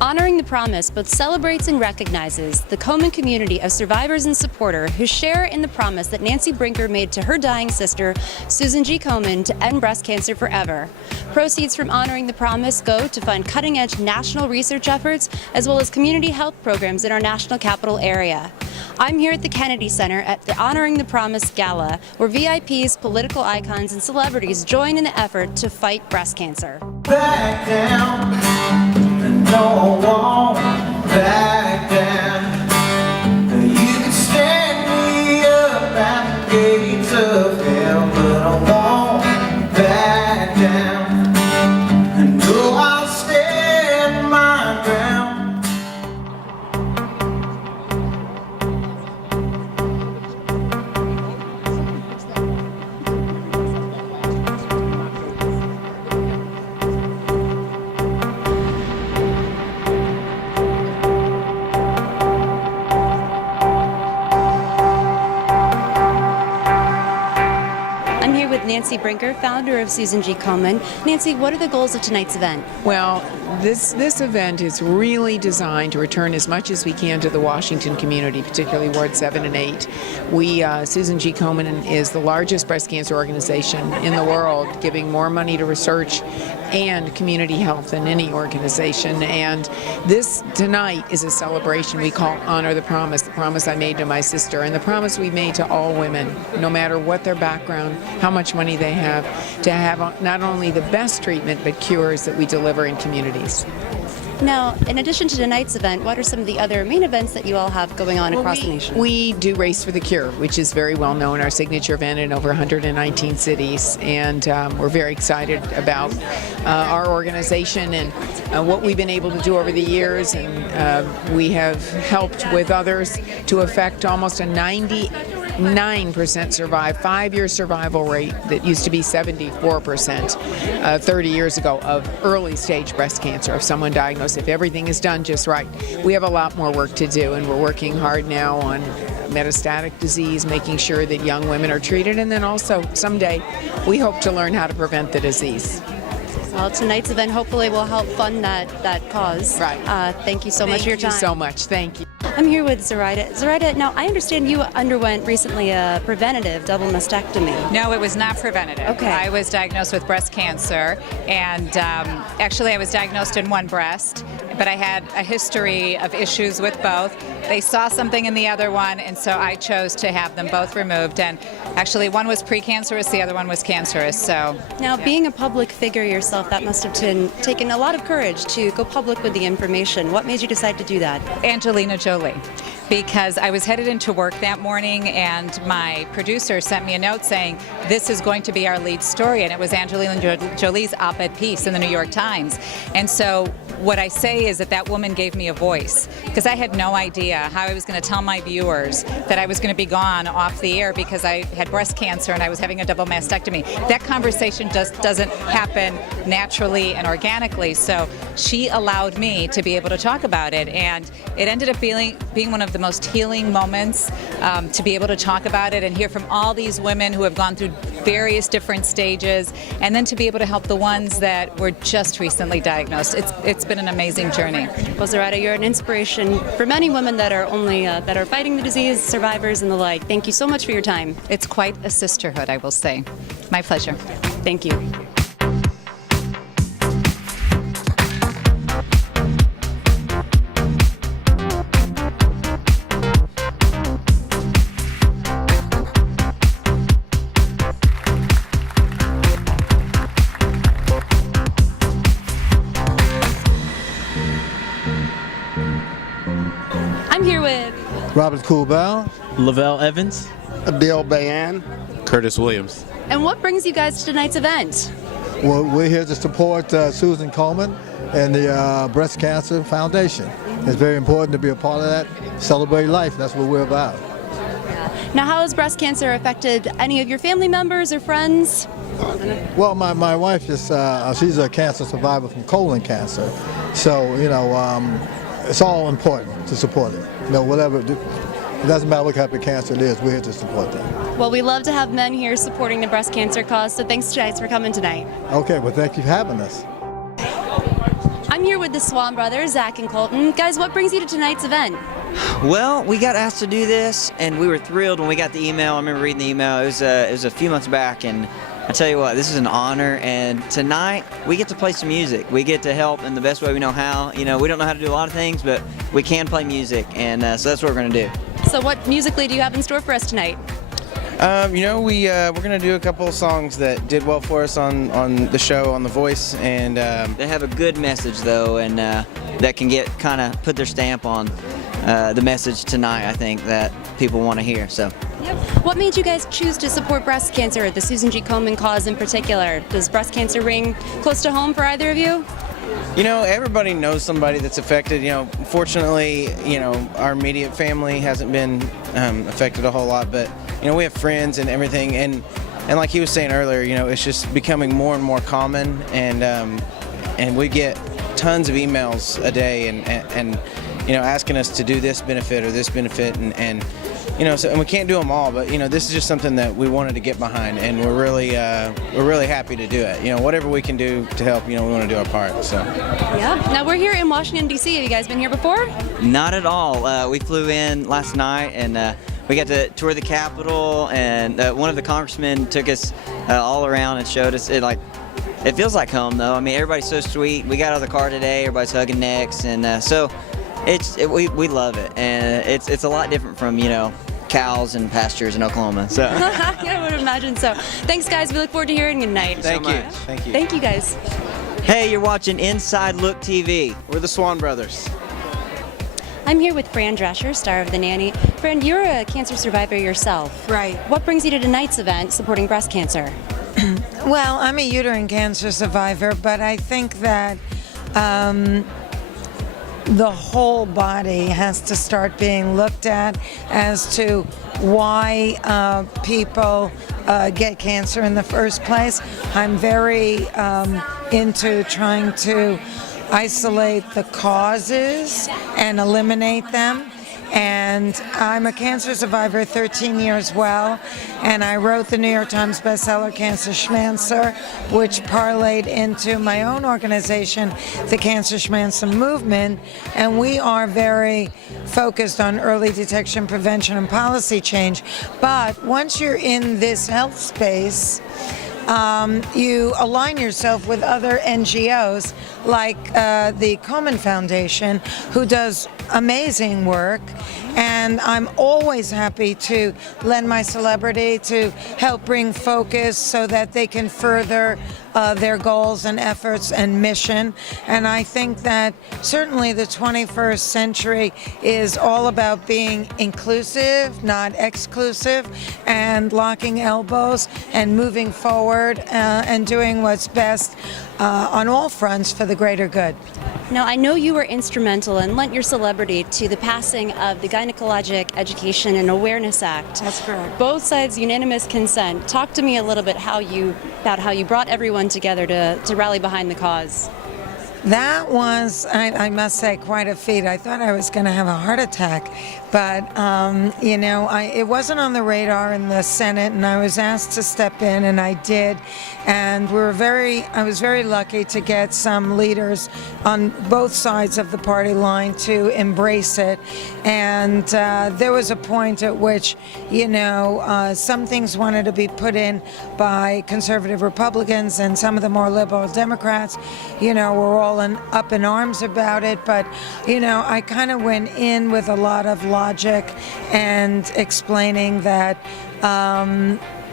Honoring the Promise both celebrates and recognizes the Komen community of survivors and supporters who share in the promise that Nancy Brinker made to her dying sister, Susan G. Komen, to end breast cancer forever. Proceeds from Honoring the Promise go to fund cutting-edge national research efforts as well as community health programs in our national capital area. I'm here at the Kennedy Center at the Honoring the Promise Gala, where VIPs, political icons, and celebrities join in the effort to fight breast cancer. Back down, and no, I won't back down. You can stand me up at the gates of hell, but I won't back down. And no, I'll stand my ground. Nancy Brinker, founder of Susan G. Komen. Nancy, what are the goals of tonight's event? Well, this event is really designed to return as much as we can to the Washington community, particularly Ward 7 and 8. Susan G. Komen is the largest breast cancer organization in the world, giving more money to research and community health than any organization. And this tonight is a celebration we call Honor the promise I made to my sister, and the promise we made to all women, no matter what their background, how much money they have, to have not only the best treatment but cures that we deliver in communities. Now, in addition to tonight's event, what are some of the other main events that you all have going on across the nation? We do Race for the Cure, which is very well known, our signature event in over 119 cities, and we're very excited about our organization and what we've been able to do over the years, and we have helped with others to affect almost a 99% 5-year survival rate that used to be 74% 30 years ago of early stage breast cancer if someone diagnosed. If everything is done just right. We have a lot more work to do, and we're working hard now on metastatic disease, making sure that young women are treated, and then also someday we hope to learn how to prevent the disease. Well, tonight's event hopefully will help fund that cause. Right. Thank you so much for your time. Thank you so much. Thank you. I'm here with Zoraida. Zoraida, now I understand you underwent recently a preventative double mastectomy. No, it was not preventative. Okay. I was diagnosed with breast cancer, and actually I was diagnosed in one breast, but I had a history of issues with both. They saw something in the other one, and so I chose to have them both removed. And actually one was precancerous, the other one was cancerous. So now, being a public figure yourself, that must have taken a lot of courage to go public with the information. What made you decide to do that? Angelina Jolie. Because I was headed into work that morning, and my producer sent me a note saying, this is going to be our lead story, and it was Angelina Jolie's op-ed piece in the New York Times. And so what I say is that woman gave me a voice, because I had no idea how I was going to tell my viewers that I was going to be gone off the air because I had breast cancer and I was having a double mastectomy. That conversation just doesn't happen naturally and organically, so she allowed me to be able to talk about it, and it ended up being one of the most healing moments to be able to talk about it and hear from all these women who have gone through various different stages, and then to be able to help the ones that were just recently diagnosed. It's been an amazing journey. Well, Zoraida, you're an inspiration for many women that are that are fighting the disease, survivors, and the like. Thank you so much for your time. It's quite a sisterhood, I will say. My pleasure. Thank you. I'm here with Robert Coolbell, Lavelle Evans, Bill Bayan. Curtis Williams. And what brings you guys to tonight's event? Well, we're here to support Susan Komen and the Breast Cancer Foundation. It's very important to be a part of that. Celebrate life, that's what we're about. Now, how has breast cancer affected any of your family members or friends? Well, my wife is, she's a cancer survivor from colon cancer. So, it's all important to support it. Whatever, it doesn't matter what type of cancer it is, we're here to support that. Well, we love to have men here supporting the breast cancer cause, so thanks guys for coming tonight. Okay, well, thank you for having us. I'm here with the Swon Brothers, Zach and Colton. Guys, what brings you to tonight's event? Well, we got asked to do this, and we were thrilled when we got the email. I remember reading the email. It was a few months back, and I tell you what, this is an honor. And tonight we get to play some music. We get to help in the best way we know how. You know, we don't know how to do a lot of things, but we can play music, and so that's what we're going to do. So, what musically do you have in store for us tonight? You know, we're gonna do a couple of songs that did well for us on the show on The Voice, and They have a good message though, and that can get kind of put their stamp on the message tonight. I think that people want to hear. So. Yep. What made you guys choose to support breast cancer, the Susan G. Komen cause in particular? Does breast cancer ring close to home for either of you? you know, everybody knows somebody that's affected. You know, fortunately, you know, our immediate family hasn't been affected a whole lot, but you know, we have friends and everything, and like he was saying earlier, you know, it's just becoming more and more common, and we get tons of emails a day, and you know, asking us to do this benefit or this benefit, and you know, and we can't do them all, but you know, this is just something that we wanted to get behind, and we're really happy to do it. You know, whatever we can do to help, you know, we want to do our part. So. Yeah. Now we're here in Washington D.C. Have you guys been here before? Not at all. We flew in last night, and we got to tour the Capitol, and one of the congressmen took us all around and showed us it. Like, it feels like home, though. I mean, everybody's so sweet. We got out of the car today. Everybody's hugging necks, and so we love it, and it's a lot different from, you know, cows and pastures in Oklahoma. So. Yeah, I would imagine so. Thanks, guys. We look forward to hearing you tonight. Thank you. Thank you, guys. Hey, you're watching Inside Look TV. We're the Swon Brothers. I'm here with Fran Drescher, star of The Nanny. Fran, you're a cancer survivor yourself. Right. What brings you to tonight's event supporting breast cancer? Well, I'm a uterine cancer survivor, but I think that the whole body has to start being looked at as to why people get cancer in the first place. I'm very into trying to isolate the causes and eliminate them. And I'm a cancer survivor, 13 years well, and I wrote the New York Times bestseller Cancer Schmancer, which parlayed into my own organization, the Cancer Schmancer Movement, and we are very focused on early detection, prevention, and policy change. But once you're in this health space, you align yourself with other NGOs like the Komen Foundation, who does amazing work, and I'm always happy to lend my celebrity to help bring focus so that they can further their goals and efforts and mission. And I think that certainly the 21st century is all about being inclusive, not exclusive, and locking elbows and moving forward and doing what's best on all fronts for the greater good. Now, I know you were instrumental and lent your celebrity to the passing of the Gynecologic Education and Awareness Act. That's correct. Both sides unanimous consent. Talk to me a little bit about how you brought everyone together to rally behind the cause. That was, I must say, quite a feat. I thought I was going to have a heart attack, but you know, it wasn't on the radar in the Senate, and I was asked to step in, and I did. And I was very lucky to get some leaders on both sides of the party line to embrace it. And there was a point at which, you know, some things wanted to be put in by conservative Republicans, and some of the more liberal Democrats, you know, were all up in arms about it. But, you know, I kind of went in with a lot of logic and explaining that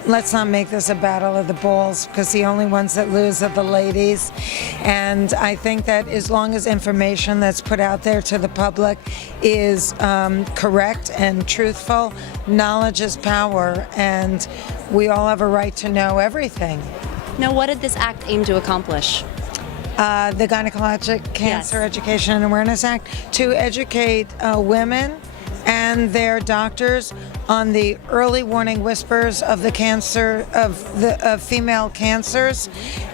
let's not make this a battle of the balls, because the only ones that lose are the ladies. And I think that as long as information that's put out there to the public is correct and truthful, knowledge is power, and we all have a right to know everything. Now, what did this act aim to accomplish? The Gynecologic Cancer Education and Awareness Act, to educate women and their doctors on the early warning whispers of the cancer of female cancers,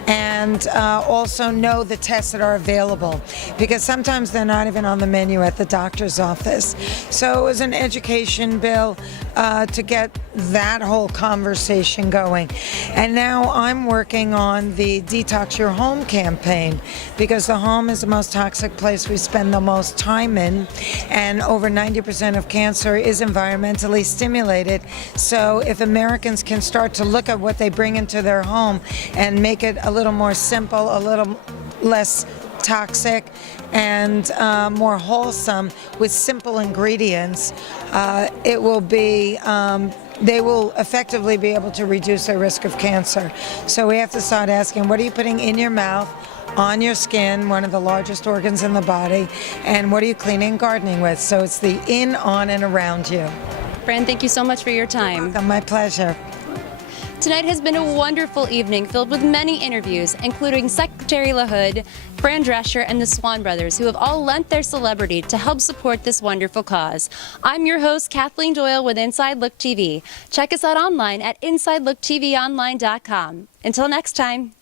and also know the tests that are available, because sometimes they're not even on the menu at the doctor's office. So it was an education bill to get that whole conversation going. And now I'm working on the Detox Your Home campaign, because the home is the most toxic place we spend the most time in, and over 90% of cancer is environmentally stimulated. So if Americans can start to look at what they bring into their home and make it a little more simple, a little less toxic, and more wholesome with simple ingredients, it will be they will effectively be able to reduce their risk of cancer. So we have to start asking, what are you putting in your mouth, on your skin, one of the largest organs in the body, and what are you cleaning and gardening with? So it's the in, on, and around you. Fran, thank you so much for your time. Welcome, my pleasure. Tonight has been a wonderful evening filled with many interviews, including Secretary LaHood, Fran Drescher, and the Swon Brothers, who have all lent their celebrity to help support this wonderful cause. I'm your host, Cathleen Doyel with Inside Look TV. Check us out online at InsideLookTVOnline.com. Until next time.